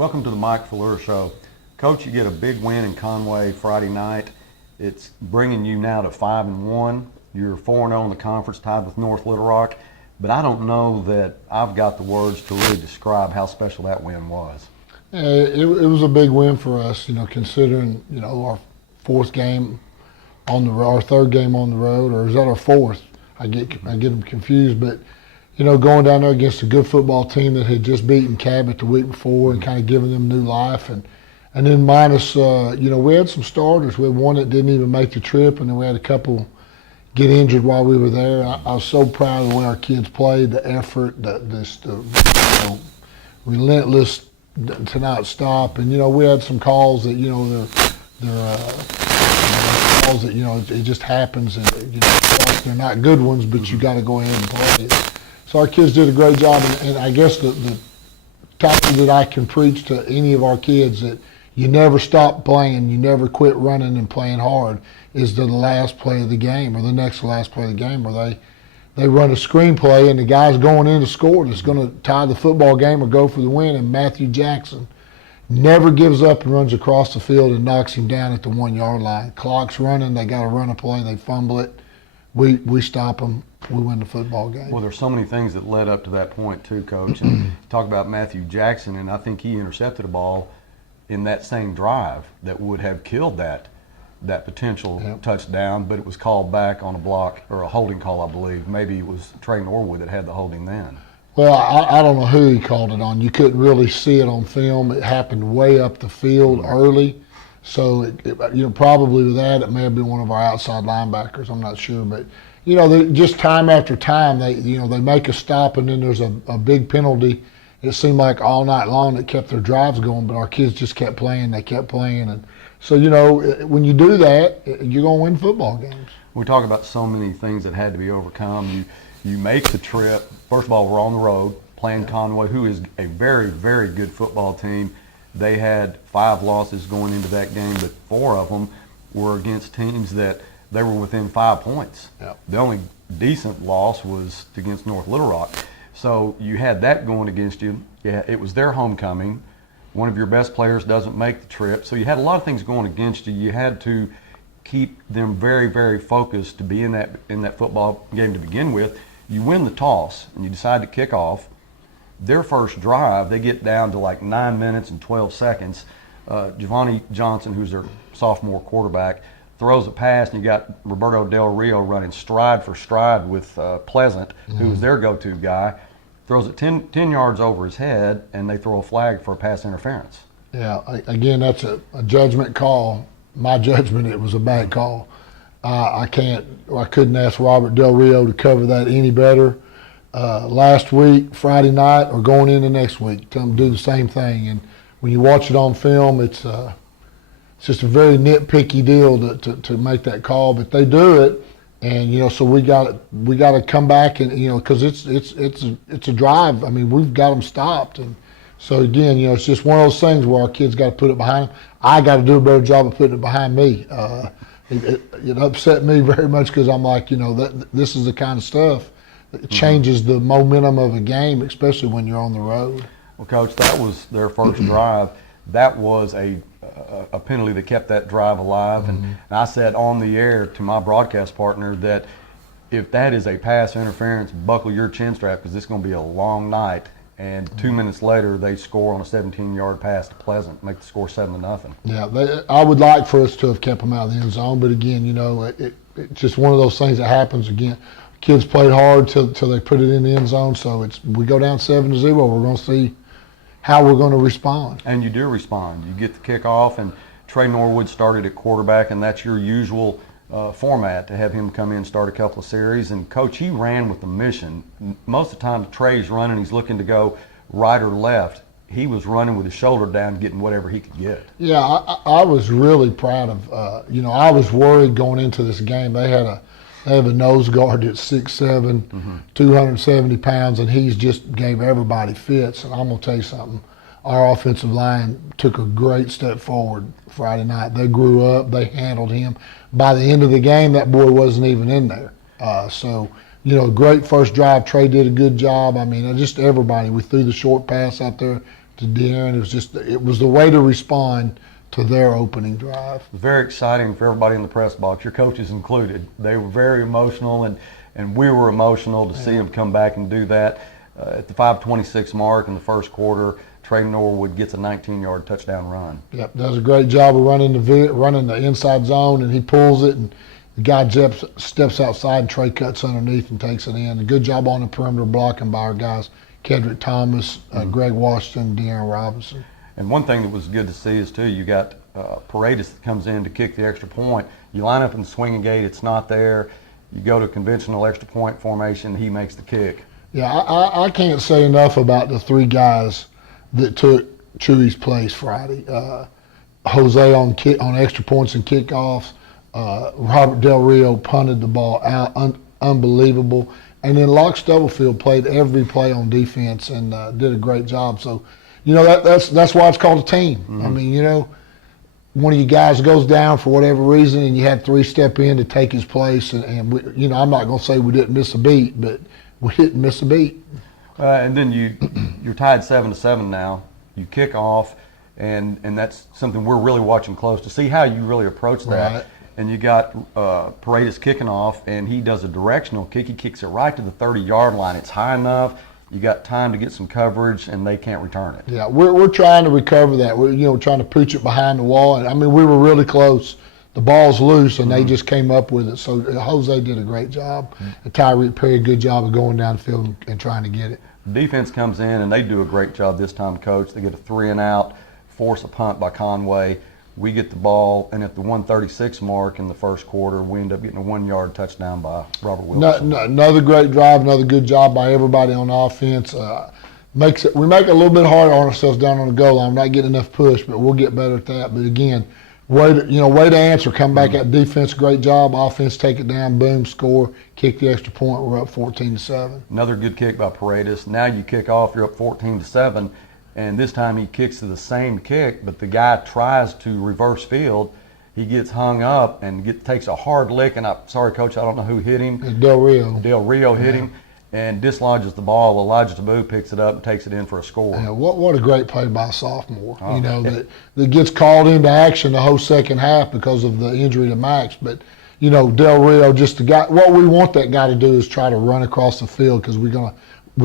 Welcome to the Mike Falleur Show. Coach, you get a big win in Conway Friday night. It's bringing you now to 5-1. You're 4-0 in the conference, tied with North Little Rock. But I don't know that I've got the words to really describe how special that win was. It was a big win for us, considering, our fourth game on the road, our third game on the road, or is that our fourth? I get them confused, but going down there against a good football team that had just beaten Cabot the week before and kind of giving them new life, and then minus, we had some starters. We had one that didn't even make the trip, and then we had a couple get injured while we were there. I was so proud of the way our kids played, the effort, the relentless to not stop, and we had some calls that they're calls that it just happens, and they're not good ones, but you got to go ahead and play it. So our kids did a great job, and I guess the topic that I can preach to any of our kids that you never stop playing, you never quit running and playing hard is the last play of the game or the next last play of the game where they run a screenplay and the guy's going in to score that's going to tie the football game or go for the win, and Matthew Jackson never gives up and runs across the field and knocks him down at the 1 yard line. Clock's running, they got to run a play, they fumble it, we stop them, we win the football game. Well, there's so many things that led up to that point too, Coach. And talk about Matthew Jackson, and I think he intercepted a ball in that same drive that would have killed that potential touchdown, but it was called back on a block or a holding call, I believe. Maybe it was Trey Norwood that had the holding then. Well, I don't know who he called it on. You couldn't really see it on film. It happened way up the field early. So, probably with that, it may have been one of our outside linebackers. I'm not sure. But, just time after time, they make a stop, and then there's a big penalty. It seemed like all night long it kept their drives going, but our kids just kept playing. They kept playing. And so, when you do that, you're going to win football games. We talk about so many things that had to be overcome. You make the trip. First of all, we're on the road playing Conway, who is a very, very good football team. They had 5 losses going into that game, but 4 of them were against teams that they were within 5 points. Yep. The only decent loss was against North Little Rock. So you had that going against you. Yeah, it was their homecoming. One of your best players doesn't make the trip. So you had a lot of things going against you. You had to keep them very, very focused to be in that football game to begin with. You win the toss and you decide to kick off. Their first drive, they get down to like 9 minutes and 12 seconds. Giovanni Johnson, who's their sophomore quarterback, throws a pass, and you got Roberto Del Rio running stride for stride with Pleasant, who's their go-to guy. Throws it 10 yards over his head, and they throw a flag for a pass interference. Yeah, again, that's a judgment call. My judgment, it was a bad call. I couldn't ask Robert Del Rio to cover that any better. Last week, Friday night, or going into next week, tell them to do the same thing. And when you watch it on film, it's just a very nitpicky deal to make that call, but they do it. And so we got to come back and because it's a drive. I mean, we've got them stopped, and so again, it's just one of those things where our kids got to put it behind them. I got to do a better job of putting it behind me. It upset me very much because I'm like, this is the kind of stuff that changes the momentum of a game, especially when you're on the road. Well, Coach, that was their first drive. That was a penalty that kept that drive alive. And I said on the air to my broadcast partner that if that is a pass interference, buckle your chin strap because it's going to be a long night. And 2 minutes later, they score on a 17-yard pass to Pleasant, make the score 7-0. Yeah, I would like for us to have kept them out of the end zone, but again, it's just one of those things that happens again. Kids played hard till they put it in the end zone, so we go down 7-0. We're going to see how we're going to respond. And you do respond. You get the kickoff, and Trey Norwood started at quarterback, and that's your usual format to have him come in and start a couple of series. And Coach, he ran with the mission. Most of the time Trey's running, he's looking to go right or left. He was running with his shoulder down, getting whatever he could get. Yeah, I was really proud of, I was worried going into this game. They have a nose guard that's 6'7", 270 pounds, and he's just gave everybody fits. And I'm going to tell you something. Our offensive line took a great step forward Friday night. They grew up. They handled him. By the end of the game, that boy wasn't even in there. Great first drive. Trey did a good job. I mean, just everybody. We threw the short pass out there to De'Aaron. It was the way to respond to their opening drive. Very exciting for everybody in the press box, your coaches included. They were very emotional, and we were emotional to see them come back and do that. At the 5:26 mark in the first quarter, Trey Norwood gets a 19-yard touchdown run. Yep, does a great job of running the inside zone, and he pulls it, and the guy steps outside, and Trey cuts underneath and takes it in. A good job on the perimeter blocking by our guys, Kedrick Thomas, Greg Washington, De'Aaron Robinson. And one thing that was good to see is, too, you got Paredes that comes in to kick the extra point. You line up in the swinging gate, it's not there. You go to conventional extra point formation, he makes the kick. Yeah, I can't say enough about the three guys that took Chewy's place Friday. Jose on extra points and kickoffs. Robert Del Rio punted the ball out, unbelievable. And then Locke Stubblefield played every play on defense and did a great job. So, that's why it's called a team. Mm-hmm. I mean, one of you guys goes down for whatever reason, and you had three step in to take his place. And we, I'm not going to say we didn't miss a beat, but we didn't miss a beat. And then you're tied 7-7 now. You kick off, and that's something we're really watching close to see how you really approach that. Right. And you got Paredes kicking off, and he does a directional kick. He kicks it right to the 30-yard line. It's high enough. You got time to get some coverage, and they can't return it. Yeah, we're trying to recover that. We're trying to pooch it behind the wall. And I mean, we were really close. The ball's loose, and they just came up with it. So Jose did a great job. And Tyreek Perry, a good job of going down the field and trying to get it. Defense comes in, and they do a great job this time, Coach. They get a 3-and-out, force a punt by Conway. We get the ball, and at the 1:36 mark in the first quarter, we end up getting a 1-yard touchdown by Robert Wilson. Another great drive, another good job by everybody on offense. We make it a little bit harder on ourselves down on the goal line. We're not getting enough push, but we'll get better at that. But again, way to answer. Come back at defense, great job. Offense, take it down, boom, score, kick the extra point. We're up 14-7. Another good kick by Paredes. Now you kick off, you're up 14-7. And this time he kicks to the same kick, but the guy tries to reverse field. He gets hung up and takes a hard lick, and I'm sorry, Coach, I don't know who hit him. Del Rio. Del Rio hit him and dislodges the ball. Elijah Taboo picks it up and takes it in for a score. Yeah, what a great play by a sophomore. That gets called into action the whole second half because of the injury to Max. But, Del Rio, just the guy, what we want that guy to do is try to run across the field because we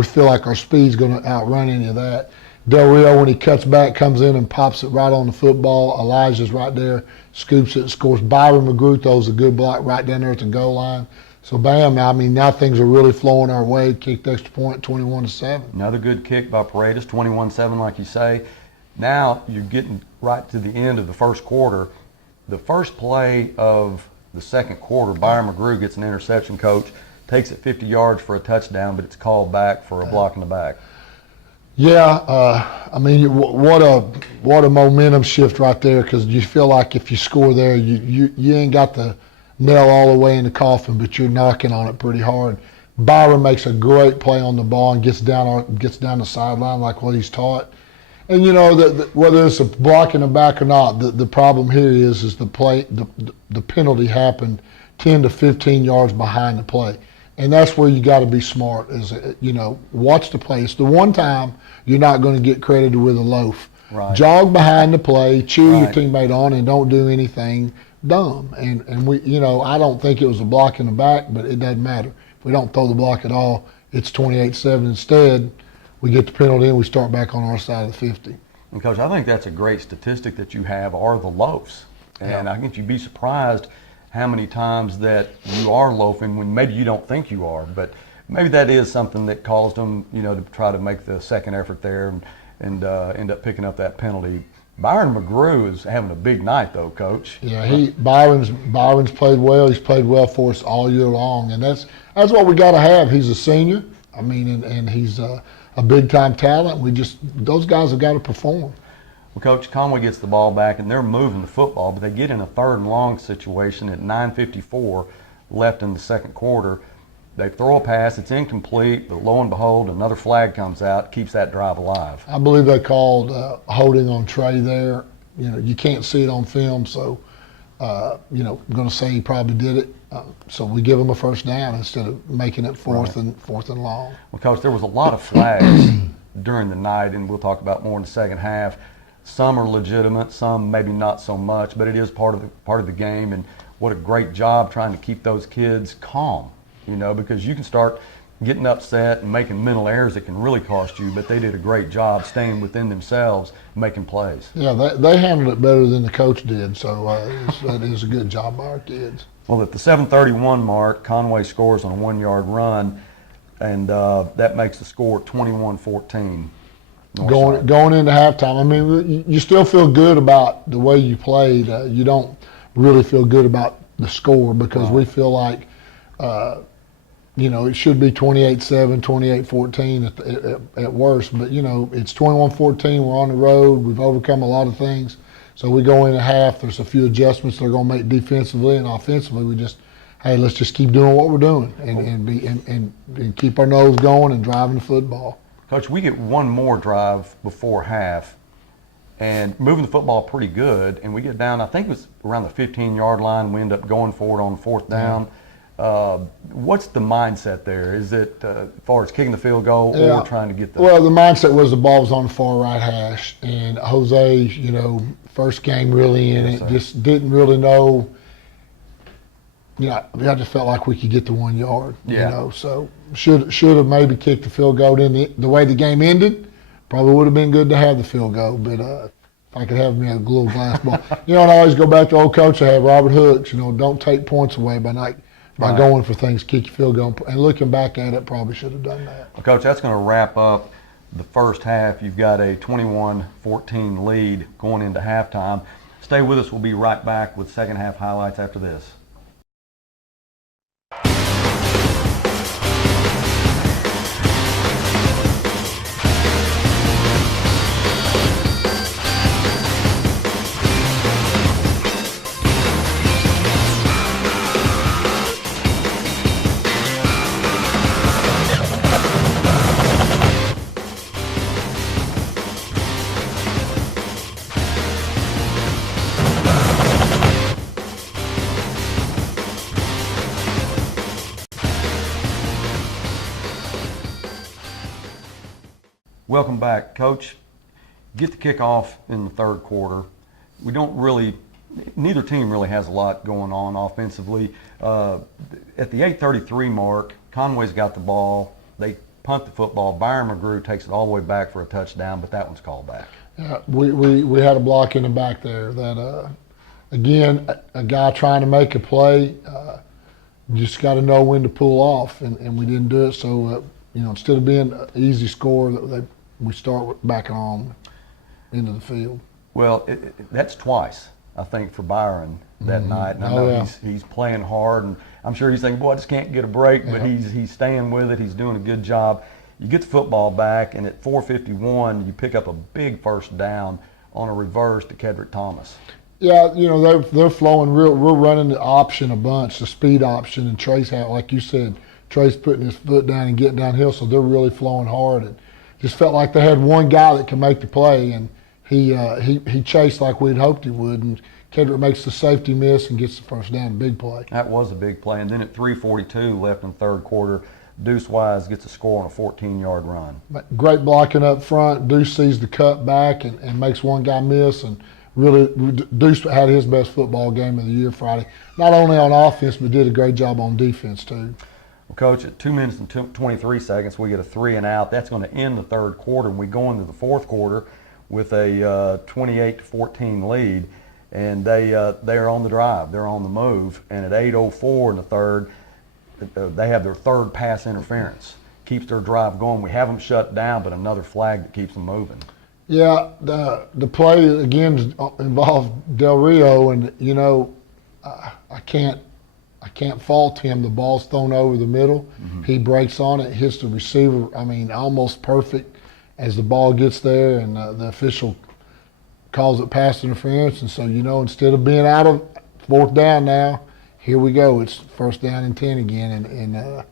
feel like our speed's going to outrun any of that. Del Rio, when he cuts back, comes in and pops it right on the football. Elijah's right there, scoops it and scores. Byron McGrew throws a good block right down there at the goal line. So, bam, now things are really flowing our way. Kicked extra point, 21-7. Another good kick by Paredes, 21-7, like you say. Now you're getting right to the end of the first quarter. The first play of the second quarter, Byron McGrew gets an interception, Coach, takes it 50 yards for a touchdown, but it's called back for a block in the back. Yeah, what a momentum shift right there, because you feel like if you score there, you ain't got the nail all the way in the coffin, but you're knocking on it pretty hard. Byron makes a great play on the ball and gets down the sideline like what he's taught. And whether it's a block in the back or not, the problem here is the penalty happened 10 to 15 yards behind the play. And that's where you got to be smart. Watch the play. It's the one time you're not going to get credited with a loaf. Right. Jog behind the play, cheer your teammate on, and don't do anything dumb. And we, I don't think it was a block in the back, but it doesn't matter. If we don't throw the block at all, it's 28-7 instead. We get the penalty and we start back on our side of the 50. And Coach, I think that's a great statistic that you have are the loafs. And I think you'd be surprised how many times that you are loafing when maybe you don't think you are, but maybe that is something that caused them, to try to make the second effort there and end up picking up that penalty. Byron McGrew is having a big night, though, Coach. Yeah, Byron's played well. He's played well for us all year long, and that's what we got to have. He's a senior, and he's a big time talent. Those guys have got to perform. Well, Coach, Conway gets the ball back, and they're moving the football, but they get in a 3rd and long situation at 9:54 left in the second quarter. They throw a pass, it's incomplete, but lo and behold, another flag comes out, keeps that drive alive. I believe they called holding on Trey there. You can't see it on film, so, I'm going to say he probably did it. So we give him a first down instead of making it fourth and long. Well, Coach, there was a lot of flags during the night, and we'll talk about more in the second half. Some are legitimate, some maybe not so much, but it is part of the game. And what a great job trying to keep those kids calm, because you can start getting upset and making mental errors that can really cost you, but they did a great job staying within themselves, making plays. Yeah, they handled it better than the coach did, so that is a good job by our kids. Well, at the 7:31 mark, Conway scores on a 1-yard run, and that makes the score 21-14. Going into halftime, I mean, you still feel good about the way you played. You don't really feel good about the score because we feel like it should be 28-7, 28-14 at worst. But, it's 21-14. We're on the road. We've overcome a lot of things. So we go into half. There's a few adjustments they're going to make defensively and offensively. Let's just keep doing what we're doing and keep our nose going and driving the football. Coach, we get one more drive before half and moving the football pretty good. And we get down, I think it was around the 15-yard line. We end up going for it on 4th down. What's the mindset there? Is it as far as kicking the field goal or trying to get the... Well, the mindset was the ball was on the far right hash. And Jose, first game really in it, just didn't really know. I just felt like we could get the 1 yard. So should have maybe kicked the field goal. The way the game ended, probably would have been good to have the field goal. But if I could have me a little glass ball, I always go back to old coach I had, Robert Hooks. Don't take points away by going for things, kick your field goal. And looking back at it, probably should have done that. Well, Coach, that's going to wrap up the first half. You've got a 21-14 lead going into halftime. Stay with us. We'll be right back with second half highlights after this. Welcome back, Coach. Get the kickoff in the third quarter. Neither team really has a lot going on offensively. At the 8:33 mark, Conway's got the ball. They punt the football. Byron McGrew takes it all the way back for a touchdown, but that one's called back. Yeah, we had a block in the back there that, again, a guy trying to make a play, just got to know when to pull off, and we didn't do it. So, instead of being an easy score, we start backing on into the field. Well, that's twice, I think, for Byron that night. And I know he's playing hard, and I'm sure he's thinking, boy, I just can't get a break, but he's staying with it. He's doing a good job. You get the football back, and at 4:51, you pick up a big first down on a reverse to Kedrick Thomas. Yeah, they're flowing real. We're running the option a bunch, the speed option, and Trace had, like you said, Trace putting his foot down and getting downhill, so they're really flowing hard. And just felt like they had one guy that can make the play, and he chased like we'd hoped he would, and Kedrick makes the safety miss and gets the first down. Big play. That was a big play. And then at 3:42 left in the third quarter, Deuce Wise gets a score on a 14-yard run. Great blocking up front. Deuce sees the cut back and makes one guy miss, and really Deuce had his best football game of the year Friday. Not only on offense, but did a great job on defense too. Well, Coach, at 2 minutes and 23 seconds, we get a 3 and out. That's going to end the third quarter, and we go into the fourth quarter with a 28-14 lead, and they are on the drive. They're on the move, and at 8:04 in the third, they have their third pass interference. Keeps their drive going. We have them shut down, but another flag that keeps them moving. Yeah, the play again involved Del Rio, and I can't fault him. The ball's thrown over the middle. He breaks on it, hits the receiver. I mean, almost perfect as the ball gets there, and the official calls it pass interference. And so, instead of being out of fourth down now, here we go. It's first down and 10 again, and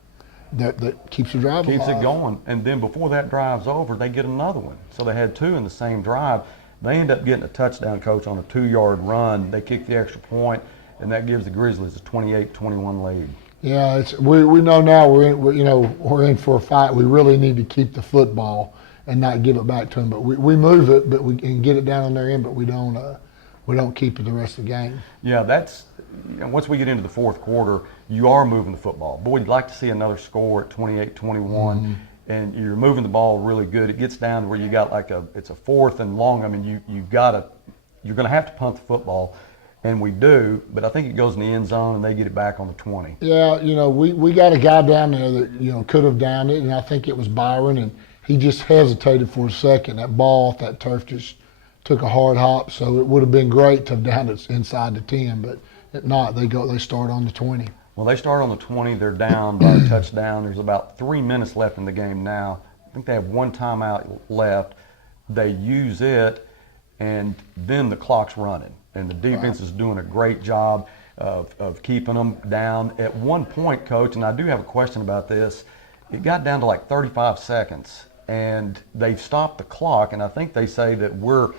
that keeps the drive alive. Keeps it going. And then before that drive's over, they get another one. So they had two in the same drive. They end up getting a touchdown, Coach, on a 2-yard run. They kick the extra point, and that gives the Grizzlies a 28-21 lead. Yeah, we know now we're in for a fight. We really need to keep the football, and not give it back to them. But we move it, but we can get it down on their end, but we don't keep it the rest of the game. Yeah, that's once we get into the fourth quarter, you are moving the football. Boy, you'd like to see another score at 28-21, and you're moving the ball really good. It gets down to where you got it's a fourth and long. I mean, you're going to have to punt the football, and we do. But I think it goes in the end zone, and they get it back on the 20. Yeah, we got a guy down there that could have downed it, and I think it was Byron, and he just hesitated for a second. That ball off that turf just took a hard hop, so it would have been great to have downed it inside the 10, but if not, they start on the 20. Well, they start on the 20. They're down by a touchdown. There's about 3 minutes left in the game now. I think they have one timeout left. They use it, and then the clock's running. And the defense is doing a great job of keeping them down. At one point, Coach, and I do have a question about this, it got down to like 35 seconds, and they've stopped the clock, and I think they say that we're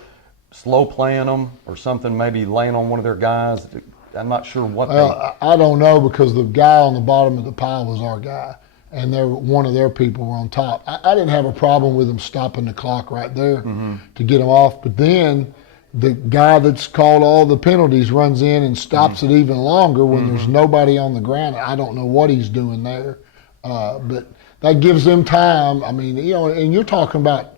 slow playing them or something, maybe laying on one of their guys. I'm not sure what I don't know, because the guy on the bottom of the pile was our guy, and one of their people were on top. I didn't have a problem with them stopping the clock right there to get them off, but then the guy that's called all the penalties runs in and stops it even longer when there's nobody on the ground. I don't know what he's doing there, but that gives them time. I mean, and you're talking about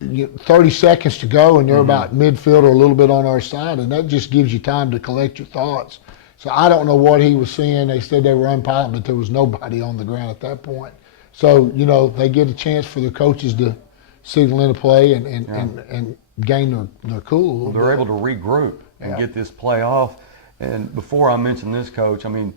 30 seconds to go, and they're about midfield or a little bit on our side, and that just gives you time to collect your thoughts. So I don't know what he was seeing. They said they were umpiring, but there was nobody on the ground at that point. So, they get a chance for the coaches to signal in a play and gain their cool. Well, they're able to regroup and get this play off. And before I mention this, Coach, I mean,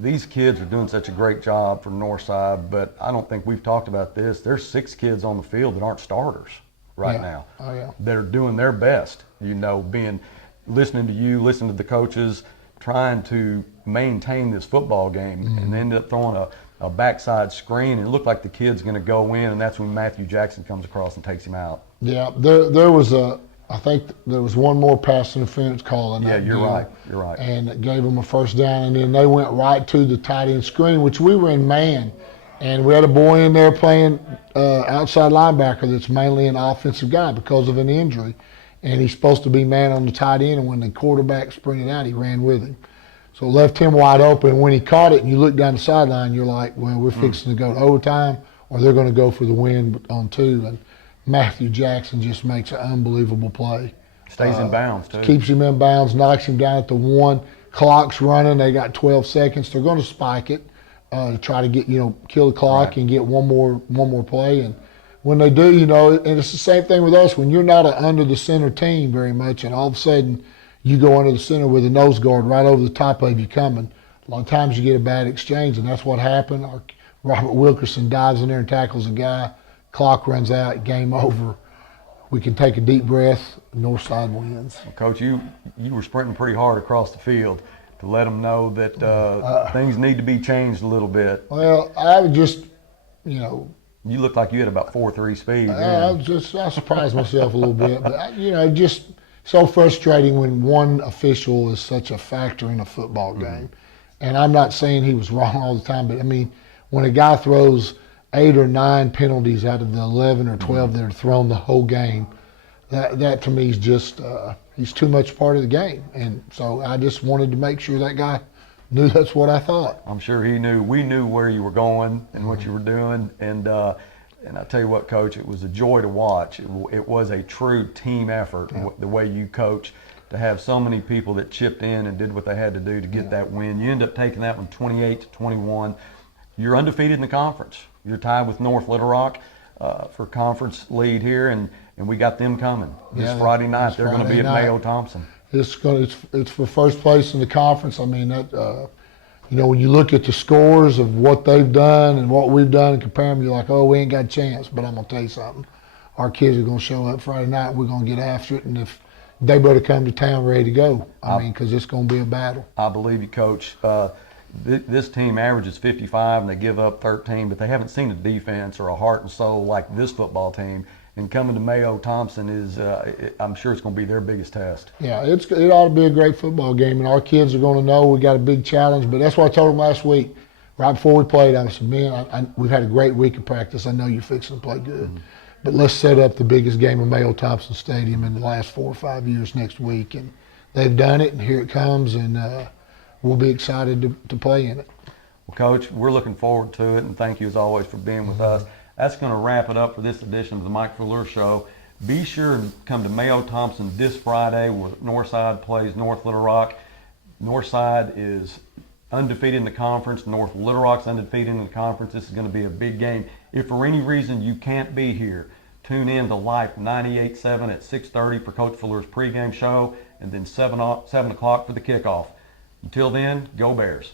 these kids are doing such a great job for Northside, but I don't think we've talked about this. There's 6 kids on the field that aren't starters right now. Oh, yeah. They're doing their best, listening to you, listening to the coaches, trying to maintain this football game, and they ended up throwing a backside screen, and it looked like the kid's going to go in, and that's when Matthew Jackson comes across and takes him out. Yeah, I think there was one more pass interference call in that you're deal, right. And it gave them a first down, and then they went right to the tight end screen, which we were in man, and we had a boy in there playing outside linebacker that's mainly an offensive guy because of an injury, and he's supposed to be man on the tight end, and when the quarterback sprinted out, he ran with him. So it left him wide open. When he caught it and you look down the sideline, you're like, well, we're fixing to go to overtime, or they're going to go for the win on 2. And Matthew Jackson just makes an unbelievable play. Stays in bounds, too. Keeps him in bounds, knocks him down at the 1. Clock's running. They got 12 seconds. They're going to spike it to try to get, kill the clock and get one more play. And when they do, and it's the same thing with us. When you're not an under the center team very much, and all of a sudden you go under the center with a nose guard right over the top of you coming, a lot of times you get a bad exchange, and that's what happened. Robert Wilkerson dives in there and tackles a guy. Clock runs out, game over. We can take a deep breath. Northside wins. Well, Coach, you were sprinting pretty hard across the field to let them know that things need to be changed a little bit. Well, I would just, You looked like you had about 4.3 speed. I surprised myself a little bit, but just so frustrating when one official is such a factor in a football game. And I'm not saying he was wrong all the time, but I mean, when a guy throws 8 or 9 penalties out of the 11 or 12 that are thrown the whole game, that to me is just he's too much part of the game. And so I just wanted to make sure that guy knew that's what I thought. I'm sure he knew. We knew where you were going and what you were doing. And I tell you what, Coach, it was a joy to watch. It was a true team effort, the way you coach, to have so many people that chipped in and did what they had to do to get that win. You end up taking that one 28-21. You're undefeated in the conference. You're tied with North Little Rock for conference lead here, and we got them coming this Friday night. They're going to be at Mayo Thompson. It's for first place in the conference. I mean, when you look at the scores of what they've done and what we've done and compare them, you're like, oh, we ain't got a chance. But I'm going to tell you something. Our kids are going to show up Friday night. We're going to get after it. And if they better come to town ready to go, because it's going to be a battle. I believe you, Coach. This team averages 55 and they give up 13, but they haven't seen a defense or a heart and soul like this football team. And coming to Mayo Thompson is, I'm sure it's going to be their biggest test. Yeah, it ought to be a great football game, and our kids are going to know we got a big challenge. But that's what I told them last week, right before we played. I said, man, we've had a great week of practice. I know you're fixing to play good. but let's set up the biggest game of Mayo Thompson Stadium in the last 4 or 5 years next week. And they've done it, and here it comes, and we'll be excited to play in it. Well, Coach, we're looking forward to it, and thank you as always for being with us. That's going to wrap it up for this edition of the Mike Falleur Show. Be sure to come to Mayo Thompson this Friday where Northside plays North Little Rock. Northside is undefeated in the conference. North Little Rock's undefeated in the conference. This is going to be a big game. If for any reason you can't be here, tune in to Life 98.7 at 6:30 for Coach Falleur's pregame show, and then 7 o'clock for the kickoff. Until then, go Bears.